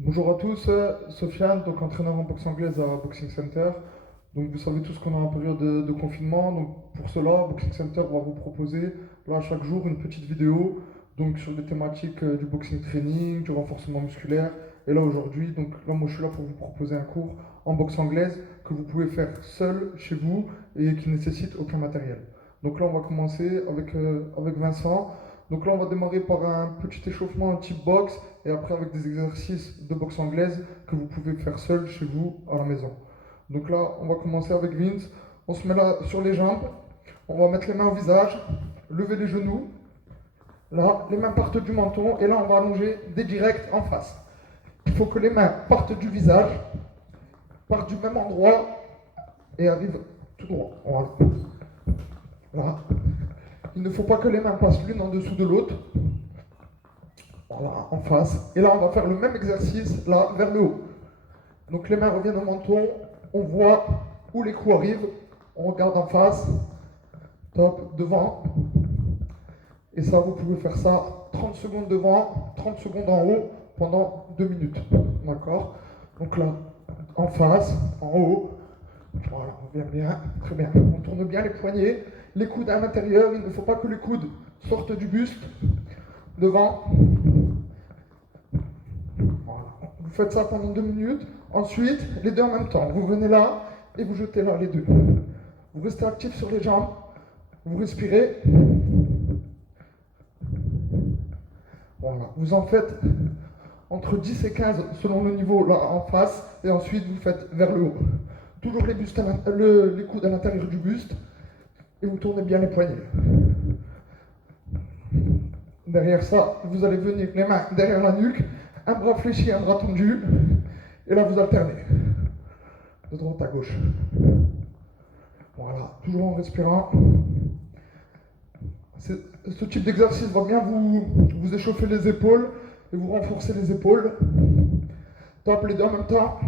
Bonjour à tous, Sofiane, donc entraîneur en boxe anglaise à Boxing Center. Donc vous savez tous qu'on est en période de confinement, donc pour cela, Boxing Center va vous proposer là chaque jour une petite vidéo donc sur des thématiques du boxing training, du renforcement musculaire. Et là aujourd'hui, donc là moi je suis là pour vous proposer un cours en boxe anglaise que vous pouvez faire seul chez vous et qui ne nécessite aucun matériel. Donc là on va commencer avec Vincent. Donc là on va démarrer par un petit échauffement type boxe et après avec des exercices de boxe anglaise que vous pouvez faire seul chez vous à la maison. Donc là, on va commencer avec Vince. On se met là sur les jambes, on va mettre les mains au visage, lever les genoux. Là, les mains partent du menton et là, on va allonger des directs en face. Il faut que les mains partent du visage, partent du même endroit et arrivent tout droit. Voilà. Là. Il ne faut pas que les mains passent l'une en dessous de l'autre. Voilà, en face. Et là, on va faire le même exercice, là, vers le haut. Donc les mains reviennent au menton, on voit où les coups arrivent, on regarde en face, top, devant. Et ça, vous pouvez faire ça 30 secondes devant, 30 secondes en haut pendant 2 minutes. D'accord? Donc là, en face, en haut. Voilà, on vient bien, très bien. On tourne bien les poignets, les coudes à l'intérieur, il ne faut pas que les coudes sortent du buste. Devant. Voilà. Vous faites ça pendant 2 minutes. Ensuite, les deux en même temps. Vous venez là et vous jetez là les deux. Vous restez actif sur les jambes. Vous respirez. Voilà. Vous en faites entre 10 et 15 selon le niveau là en face. Et ensuite, vous faites vers le haut. Toujours les coudes à l'intérieur du buste. Et vous tournez bien les poignets. Derrière ça, vous allez venir les mains derrière la nuque. Un bras fléchi, un bras tendu. Et là, vous alternez. De droite à gauche. Voilà, toujours en respirant. Ce type d'exercice va bien vous échauffer les épaules et vous renforcer les épaules. Top, les deux en même temps.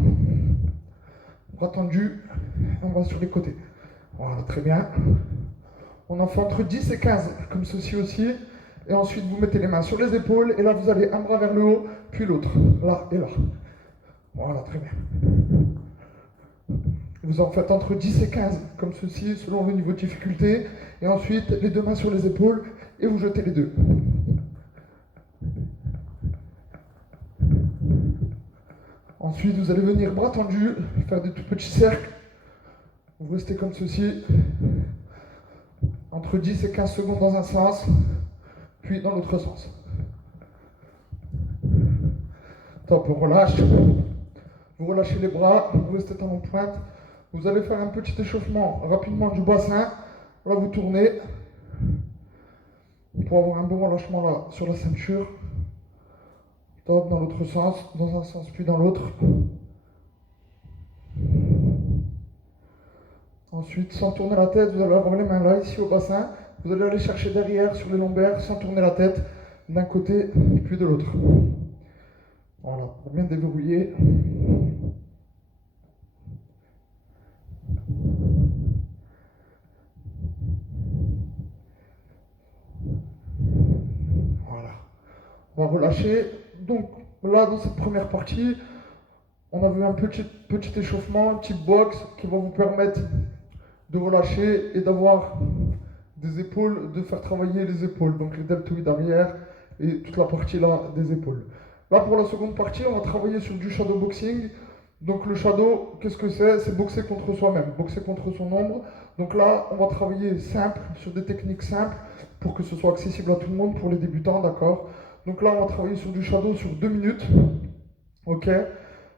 Bras tendus. On va sur les côtés. Voilà, très bien. On en fait entre 10 et 15, comme ceci aussi. Et ensuite, vous mettez les mains sur les épaules. Et là, vous allez un bras vers le haut, puis l'autre. Là et là. Voilà, très bien. Vous en faites entre 10 et 15, comme ceci, selon le niveau de difficulté. Et ensuite, les deux mains sur les épaules et vous jetez les deux. Ensuite, vous allez venir bras tendus, faire des tout petits cercles. Vous restez comme ceci, entre 10 et 15 secondes dans un sens, puis dans l'autre sens. Top, on relâche. Vous relâchez les bras, vous restez talon de pointe. Vous allez faire un petit échauffement rapidement du bassin. Là, vous tournez pour avoir un bon relâchement là sur la ceinture. Top, dans l'autre sens, dans un sens puis dans l'autre. Ensuite, sans tourner la tête, vous allez avoir les mains là, ici au bassin. Vous allez aller chercher derrière sur les lombaires sans tourner la tête d'un côté puis de l'autre. Voilà, pour bien déverrouiller. Voilà. On va relâcher. Donc là, dans cette première partie, on a vu un petit échauffement, type box, qui va vous permettre de relâcher et d'avoir des épaules, de faire travailler les épaules, donc les deltoïdes arrière et toute la partie là des épaules. Là, pour la seconde partie, on va travailler sur du shadow boxing. Donc le shadow, qu'est-ce que c'est? C'est boxer contre soi-même, boxer contre son ombre. Donc là, on va travailler simple, sur des techniques simples, pour que ce soit accessible à tout le monde, pour les débutants, d'accord? Donc là, on va travailler sur du shadow sur 2 minutes. Ok?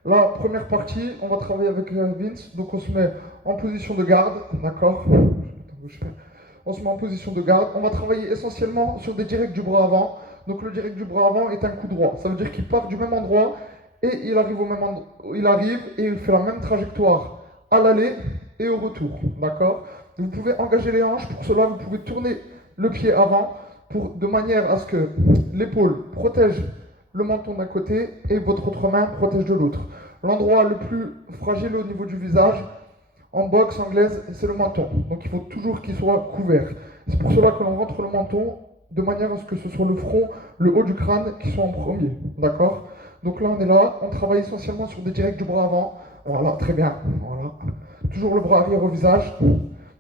La première partie, on va travailler avec Vince. Donc on se met en position de garde, d'accord? On se met en position de garde. On va travailler essentiellement sur des directs du bras avant. Donc le direct du bras avant est un coup droit. Ça veut dire qu'il part du même endroit et il arrive au même endroit. Il arrive et il fait la même trajectoire à l'aller et au retour, d'accord? Vous pouvez engager les hanches. Pour cela, vous pouvez tourner le pied avant de manière à ce que l'épaule protège le menton d'un côté et votre autre main protège de l'autre. L'endroit le plus fragile au niveau du visage, en boxe anglaise, c'est le menton. Donc il faut toujours qu'il soit couvert. C'est pour cela que l'on rentre le menton de manière à ce que ce soit le front, le haut du crâne qui soit en premier. D'accord? Donc là, on est là, on travaille essentiellement sur des directs du bras avant. Voilà, très bien. Voilà. Toujours le bras arrière au visage.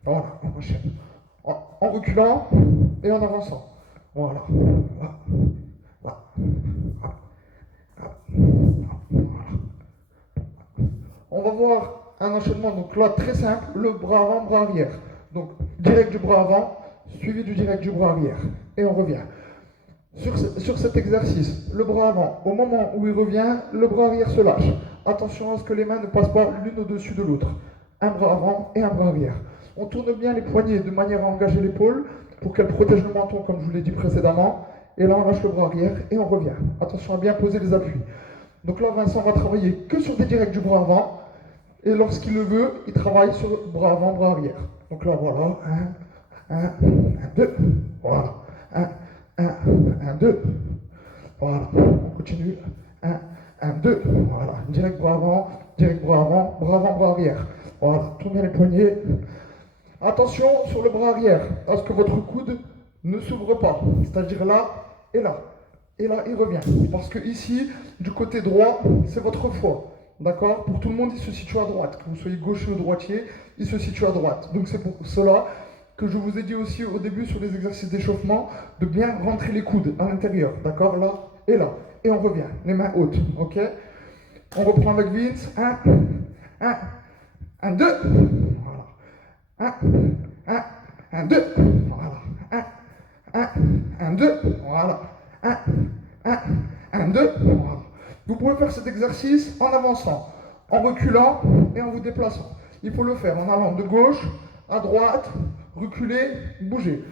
Voilà, on enchaîne. En reculant et en avançant. Voilà. Là. Là. Là. Là. Voilà. On va voir un enchaînement, donc là, très simple, le bras avant, bras arrière. Donc, direct du bras avant, suivi du direct du bras arrière. Et on revient. Sur cet exercice, le bras avant, au moment où il revient, le bras arrière se lâche. Attention à ce que les mains ne passent pas l'une au-dessus de l'autre. Un bras avant et un bras arrière. On tourne bien les poignets de manière à engager l'épaule pour qu'elle protège le menton comme je vous l'ai dit précédemment. Et là, on lâche le bras arrière et on revient. Attention à bien poser les appuis. Donc là, Vincent va travailler que sur des directs du bras avant. Et lorsqu'il le veut, il travaille sur le bras avant, bras arrière. Donc là, voilà. 1, 2. Voilà. 1, 2. Voilà. On continue. 1, 2. Voilà. Direct bras avant, bras avant, bras arrière. Voilà. Tournez les poignets. Attention sur le bras arrière, à ce que votre coude ne s'ouvre pas. C'est-à-dire là et là. Et là, il revient. Parce que ici, du côté droit, c'est votre foie. D'accord? Pour tout le monde, il se situe à droite. Que vous soyez gaucher ou droitier, il se situe à droite. Donc c'est pour cela que je vous ai dit aussi au début sur les exercices d'échauffement de bien rentrer les coudes à l'intérieur. D'accord? Là et là. Et on revient. Les mains hautes. Ok? On reprend avec Vince. 1, 2. Voilà. 1, 2. Voilà. 1, 2. Voilà. 1, 2. Voilà. Vous pouvez faire cet exercice en avançant, en reculant et en vous déplaçant. Il faut le faire en allant de gauche à droite, reculer, bouger.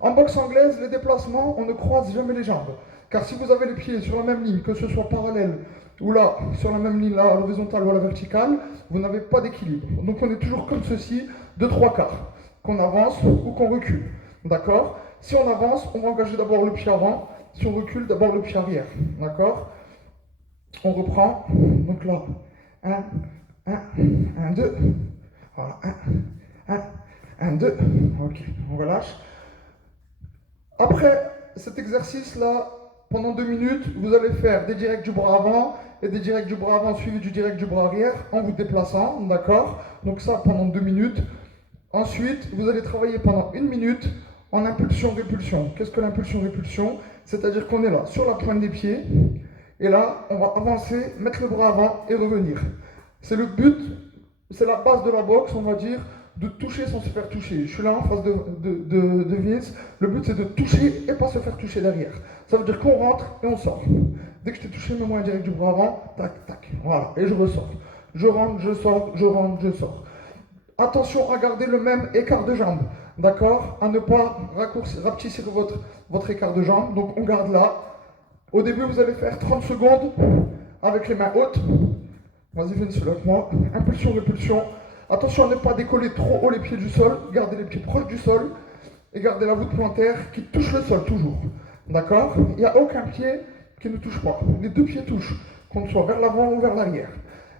En boxe anglaise, les déplacements, on ne croise jamais les jambes. Car si vous avez les pieds sur la même ligne, que ce soit parallèle ou là, sur la même ligne, là, à l'horizontale ou à la verticale, vous n'avez pas d'équilibre. Donc on est toujours comme ceci, de 3/4, qu'on avance ou qu'on recule. D'accord? Si on avance, on va engager d'abord le pied avant. Si on recule, d'abord le pied arrière. D'accord? On reprend. Donc là, 1, 2. Voilà, 1, 2. Ok, on relâche. Après cet exercice-là, pendant 2 minutes, vous allez faire des directs du bras avant et des directs du bras avant suivis du direct du bras arrière en vous déplaçant. D'accord? Donc ça pendant 2 minutes. Ensuite, vous allez travailler pendant 1 minute en impulsion-répulsion. Qu'est-ce que l'impulsion-répulsion? C'est-à-dire qu'on est là, sur la pointe des pieds, et là, on va avancer, mettre le bras avant et revenir. C'est le but, c'est la base de la boxe, on va dire, de toucher sans se faire toucher. Je suis là en face de Vince, le but c'est de toucher et pas se faire toucher derrière. Ça veut dire qu'on rentre et on sort. Dès que je t'ai touché, mets-moi un direct du bras avant, tac, tac, voilà, et je ressors. Je rentre, je sors, je rentre, je sors. Attention à garder le même écart de jambes, d'accord? À ne pas rapetisser votre écart de jambes. Donc on garde là. Au début, vous allez faire 30 secondes avec les mains hautes. Vas-y, viens sur avec moi. Impulsion, répulsion. Attention à ne pas décoller trop haut les pieds du sol. Gardez les pieds proches du sol et gardez la voûte plantaire qui touche le sol toujours. D'accord? Il n'y a aucun pied qui ne touche pas. Les 2 pieds touchent, qu'on soit vers l'avant ou vers l'arrière.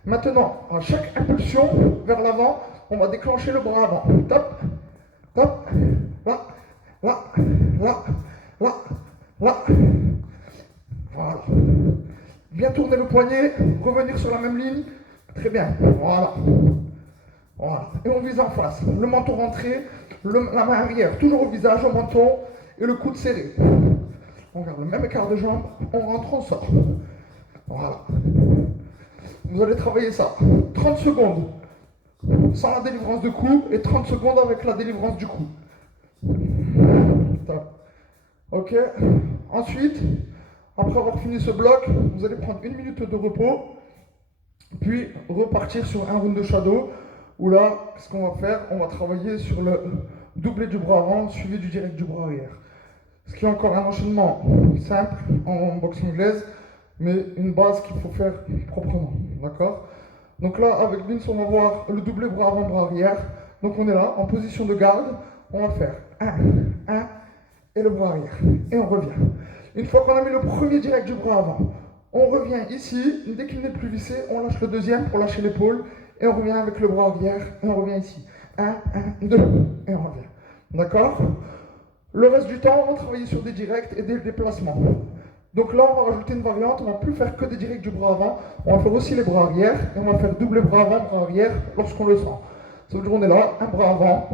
Maintenant, à chaque impulsion vers l'avant, on va déclencher le bras avant. Top, top, là, là, là, là, là. Voilà. Bien tourner le poignet, revenir sur la même ligne. Très bien. Voilà. Voilà. Et on vise en face. Le menton rentré, la main arrière, toujours au visage, au menton, et le coude serré. On garde le même écart de jambes, on rentre, on sort. Voilà. Vous allez travailler ça. 30 secondes sans la délivrance de cou et 30 secondes avec la délivrance du cou. Top. Ok. Ensuite, après avoir fini ce bloc, vous allez prendre 1 minute de repos, puis repartir sur un round de shadow, où là, qu'est-ce qu'on va faire? On va travailler sur le doublé du bras avant, suivi du direct du bras arrière. Ce qui est encore un enchaînement simple en boxe anglaise, mais une base qu'il faut faire proprement. D'accord? Donc là, avec Vince, on va voir le doublé bras avant, bras arrière. Donc on est là, en position de garde. On va faire 1, et le bras arrière. Et on revient. Une fois qu'on a mis le premier direct du bras avant, on revient ici. Dès qu'il n'est plus vissé, on lâche le deuxième pour lâcher l'épaule. Et on revient avec le bras arrière. Et on revient ici. 1, 2. Et on revient. D'accord? Le reste du temps, on va travailler sur des directs et des déplacements. Donc là, on va rajouter une variante, on va plus faire que des directs du bras avant, on va faire aussi les bras arrière, et on va faire double bras avant, bras arrière, lorsqu'on le sent. Ça veut dire on est là, un bras avant,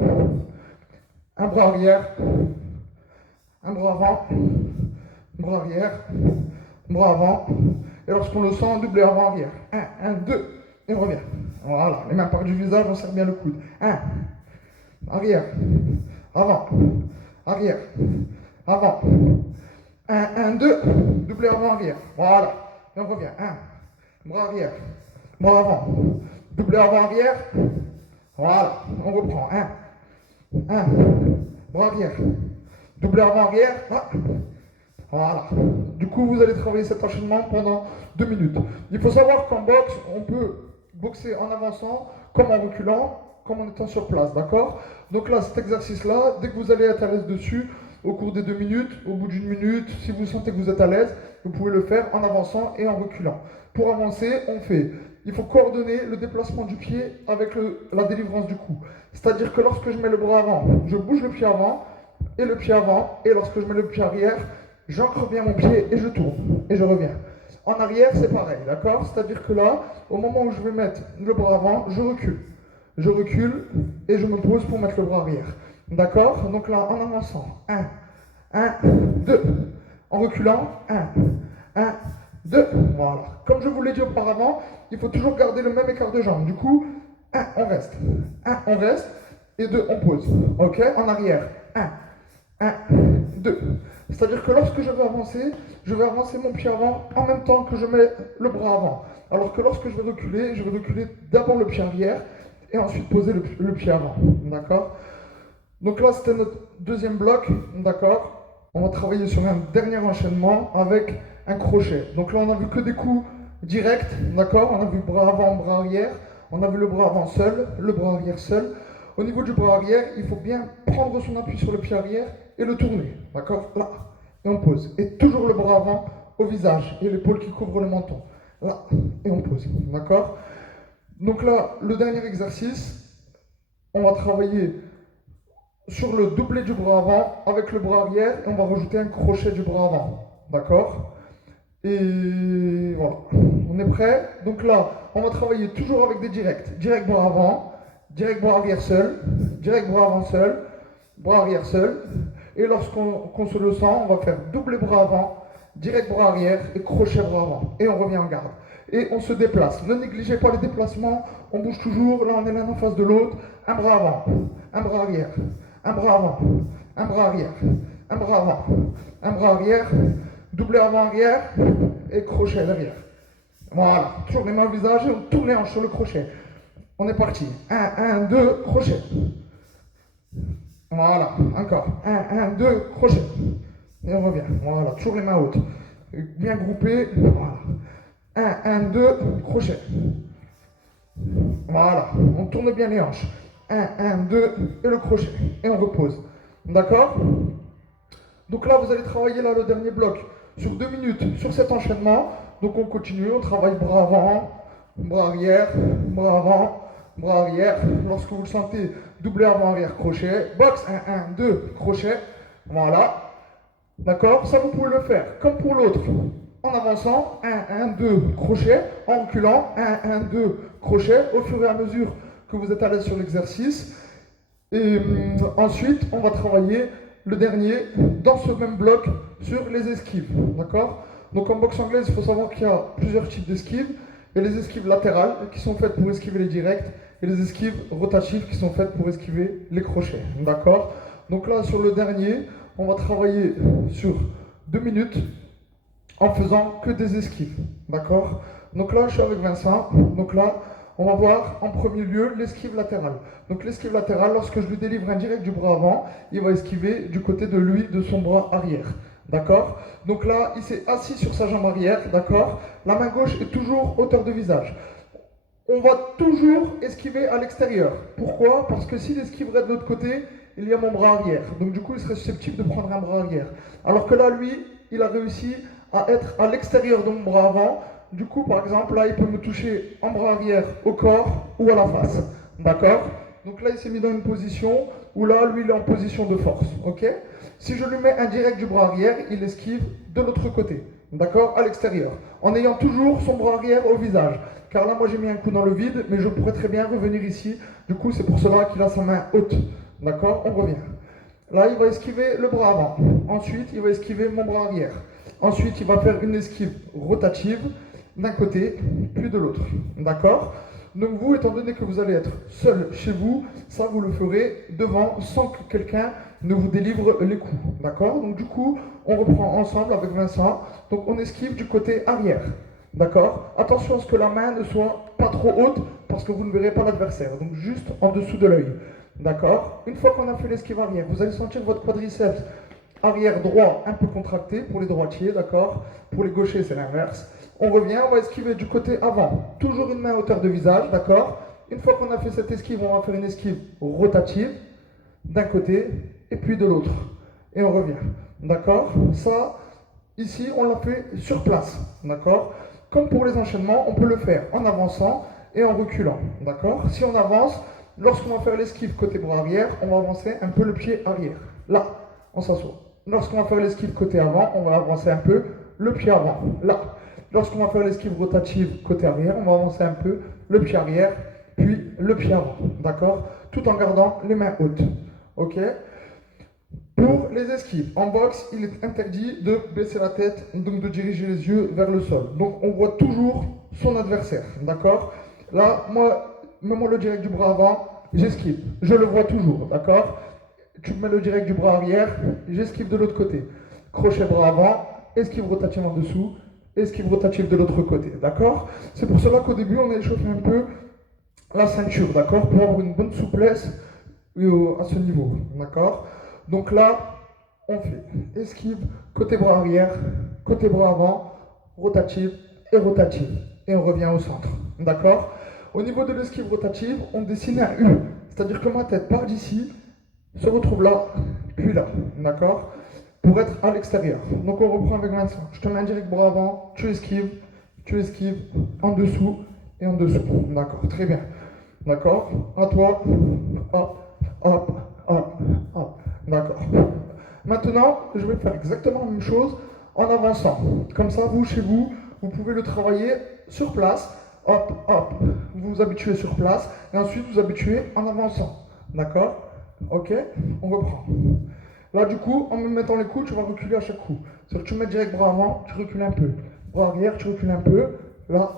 un bras arrière, un bras avant, bras arrière, bras avant, et lorsqu'on le sent, double avant, arrière. 1, 2, et on revient. Voilà, les mains par du visage, on serre bien le coude. 1, arrière, avant, arrière, avant. 1, 2, double avant, arrière. Voilà, et on revient. 1, bras arrière, bras avant, double avant, arrière. Voilà, on reprend. 1, bras arrière, double avant, arrière. Voilà. Du coup, vous allez travailler cet enchaînement pendant 2 minutes. Il faut savoir qu'en boxe, on peut boxer en avançant, comme en reculant, comme en étant sur place, d'accord? Donc là, cet exercice-là, dès que vous allez être à l'aise dessus, au cours des 2 minutes, au bout d'une minute, si vous sentez que vous êtes à l'aise, vous pouvez le faire en avançant et en reculant. Pour avancer, il faut coordonner le déplacement du pied avec la délivrance du coup. C'est-à-dire que lorsque je mets le bras avant, je bouge le pied avant, et le pied avant, et lorsque je mets le pied arrière, j'ancre bien mon pied et je tourne, et je reviens. En arrière, c'est pareil, d'accord? C'est-à-dire que là, au moment où je vais mettre le bras avant, je recule. Je recule et je me pose pour mettre le bras arrière. D'accord? Donc là, en avançant, 1, 2. En reculant, 1, 2. Voilà. Comme je vous l'ai dit auparavant, il faut toujours garder le même écart de jambes. Du coup, 1, on reste. 1, on reste. Et 2, on pose. Ok? En arrière, 1, 2. C'est-à-dire que lorsque je vais avancer mon pied avant en même temps que je mets le bras avant. Alors que lorsque je vais reculer d'abord le pied arrière et ensuite poser le pied avant. D'accord? Donc là, c'était notre deuxième bloc. D'accord? On va travailler sur un dernier enchaînement avec un crochet. Donc là, on a vu que des coups directs. D'accord? On a vu bras avant, bras arrière. On a vu le bras avant seul, le bras arrière seul. Au niveau du bras arrière, il faut bien prendre son appui sur le pied arrière et le tourner. D'accord? Là. Et on pose. Et toujours le bras avant au visage et l'épaule qui couvre le menton. Là. Et on pose. D'accord? Donc là, le dernier exercice, on va travailler sur le doublé du bras avant avec le bras arrière et on va rajouter un crochet du bras avant. D'accord? Et voilà. On est prêt? Donc là, on va travailler toujours avec des directs. Direct bras avant, direct bras arrière seul, direct bras avant seul, bras arrière seul. Et lorsqu'on se le sent, on va faire double bras avant, direct bras arrière et crochet bras avant. Et on revient en garde. Et on se déplace. Ne négligez pas les déplacements. On bouge toujours. Là, on est l'un en face de l'autre. Un bras avant, un bras arrière, un bras avant, un bras arrière, un bras avant, un bras arrière, double avant arrière et crochet derrière. Voilà. Toujours les mains au visage et on tourne les hanches sur le crochet. On est parti. 1, 2, crochet. Voilà, encore. 1, 2, crochet. Et on revient. Voilà, toujours les mains hautes. Bien groupées. Voilà. 1, 2, crochet. Voilà, on tourne bien les hanches. 1, 2, et le crochet. Et on repose. D'accord? Donc là, vous allez travailler là le dernier bloc sur 2 minutes sur cet enchaînement. Donc on continue, on travaille bras avant, bras arrière, bras avant, bras arrière. Lorsque vous le sentez, doublé avant, arrière, crochet. Box, 1, 2, crochet. Voilà. D'accord? Ça, vous pouvez le faire comme pour l'autre. En avançant, 1, 2, crochet. En reculant, 1, 2, crochet. Au fur et à mesure que vous êtes à l'aise sur l'exercice. Et ensuite, on va travailler le dernier dans ce même bloc sur les esquives. D'accord? Donc en boxe anglaise, il faut savoir qu'il y a plusieurs types d'esquives. Il y a les esquives latérales qui sont faites pour esquiver les directs et les esquives rotatives qui sont faites pour esquiver les crochets. D'accord? Donc là, sur le dernier, on va travailler sur 2 minutes en faisant que des esquives. D'accord? Donc là, je suis avec Vincent. Donc là, on va voir en premier lieu l'esquive latérale. Donc l'esquive latérale, lorsque je lui délivre un direct du bras avant, il va esquiver du côté de lui, de son bras arrière. D'accord? Donc là, il s'est assis sur sa jambe arrière. D'accord? La main gauche est toujours hauteur de visage. On va toujours esquiver à l'extérieur. Pourquoi? Parce que s'il esquiverait de l'autre côté, il y a mon bras arrière. Donc du coup, il serait susceptible de prendre un bras arrière. Alors que là, lui, il a réussi à être à l'extérieur de mon bras avant. Du coup, par exemple, là, il peut me toucher en bras arrière au corps ou à la face. D'accord? Donc là, il s'est mis dans une position où là, lui, il est en position de force. Ok? Si je lui mets un direct du bras arrière, il esquive de l'autre côté. d'accord, à l'extérieur, en ayant toujours son bras arrière au visage. Car là, moi, j'ai mis un coup dans le vide, mais je pourrais très bien revenir ici. Du coup, c'est pour cela qu'il a sa main haute, d'accord, on revient. Là, il va esquiver le bras avant. Ensuite, il va esquiver mon bras arrière. Ensuite, il va faire une esquive rotative d'un côté, puis de l'autre. D'accord? Donc vous, étant donné que vous allez être seul chez vous, ça vous le ferez devant sans que quelqu'un ne vous délivre les coups. D'accord? Donc du coup, on reprend ensemble avec Vincent. Donc on esquive du côté arrière. D'accord? Attention à ce que la main ne soit pas trop haute parce que vous ne verrez pas l'adversaire. Donc juste en dessous de l'œil. D'accord? Une fois qu'on a fait l'esquive arrière, vous allez sentir votre quadriceps arrière droit un peu contracté pour les droitiers, d'accord? Pour les gauchers, c'est l'inverse. On revient, on va esquiver du côté avant. Toujours une main à hauteur de visage, d'accord? Une fois qu'on a fait cette esquive, on va faire une esquive rotative d'un côté et puis de l'autre. Et on revient, d'accord? Ça, ici, on l'a fait sur place, d'accord? Comme pour les enchaînements, on peut le faire en avançant et en reculant, d'accord? Si on avance, lorsqu'on va faire l'esquive côté bras arrière, on va avancer un peu le pied arrière. Là, on s'assoit. Lorsqu'on va faire l'esquive côté avant, on va avancer un peu le pied avant. Là, lorsqu'on va faire l'esquive rotative côté arrière, on va avancer un peu le pied arrière, puis le pied avant. D'accord? Tout en gardant les mains hautes. Ok? Pour les esquives, en boxe, il est interdit de baisser la tête, donc de diriger les yeux vers le sol. Donc on voit toujours son adversaire. D'accord? Là, moi, mets-moi le direct du bras avant, j'esquive. Je le vois toujours. D'accord? Tu mets le direct du bras arrière, j'esquive de l'autre côté. Crochet bras avant, esquive rotative en dessous, esquive rotative de l'autre côté, d'accord? C'est pour cela qu'au début, on a échauffé un peu la ceinture, d'accord? Pour avoir une bonne souplesse à ce niveau, d'accord? Donc là, on fait esquive, côté bras arrière, côté bras avant, rotative et rotative. Et on revient au centre, d'accord? Au niveau de l'esquive rotative, on dessine un U, c'est-à-dire que ma tête part d'ici, se retrouve là, puis là, d'accord? Pour être à l'extérieur. Donc on reprend avec Vincent. Je te mets un direct bras avant, tu esquives, en dessous et en dessous. D'accord, très bien. D'accord? À toi. Hop, hop, hop, hop. D'accord. Maintenant, je vais faire exactement la même chose en avançant. Comme ça, vous, chez vous, vous pouvez le travailler sur place. Hop, hop. Vous vous habituez sur place et ensuite vous habituez en avançant. D'accord? Ok, on reprend. Là, du coup, en me mettant les coups, tu vas reculer à chaque coup. C'est-à-dire que tu mets direct bras avant, tu recules un peu. Bras arrière, tu recules un peu. Là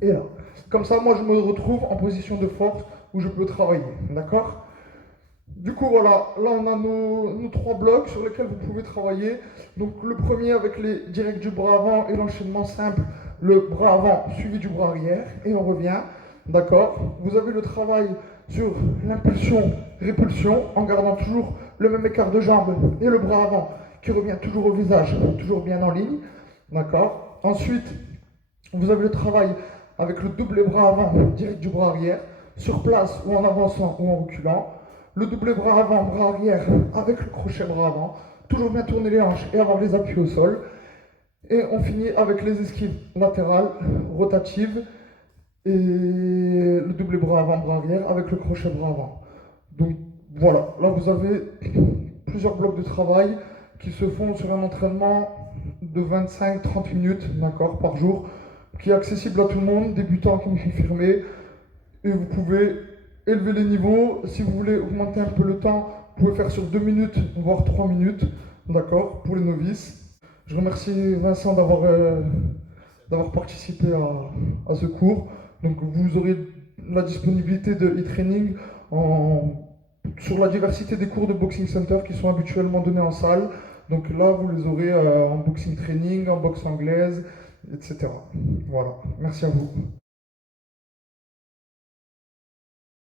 et là. Comme ça, moi, je me retrouve en position de force où je peux travailler. D'accord? Du coup, voilà. Là, on a nos trois blocs sur lesquels vous pouvez travailler. Donc, le premier avec les directs du bras avant et l'enchaînement simple. Le bras avant suivi du bras arrière. Et on revient. D'accord? Vous avez le travail sur l'impulsion-répulsion en gardant toujours le même écart de jambes et le bras avant qui revient toujours au visage, toujours bien en ligne. D'accord? Ensuite, vous avez le travail avec le double bras avant direct du bras arrière, sur place ou en avançant ou en reculant. Le double bras avant, bras arrière avec le crochet bras avant, toujours bien tourner les hanches et avoir les appuis au sol. Et on finit avec les esquives latérales, rotatives, et le double bras avant, bras arrière avec le crochet bras avant. Donc voilà, là vous avez plusieurs blocs de travail qui se font sur un entraînement de 25-30 minutes, d'accord, par jour, qui est accessible à tout le monde, débutant comme confirmé, et vous pouvez élever les niveaux. Si vous voulez augmenter un peu le temps, vous pouvez faire sur 2 minutes, voire 3 minutes, d'accord, pour les novices. Je remercie Vincent d'avoir participé à ce cours. Donc vous aurez la disponibilité de e-training sur la diversité des cours de Boxing Center qui sont habituellement donnés en salle. Donc là, vous les aurez en boxing training, en boxe anglaise, etc. Voilà. Merci à vous.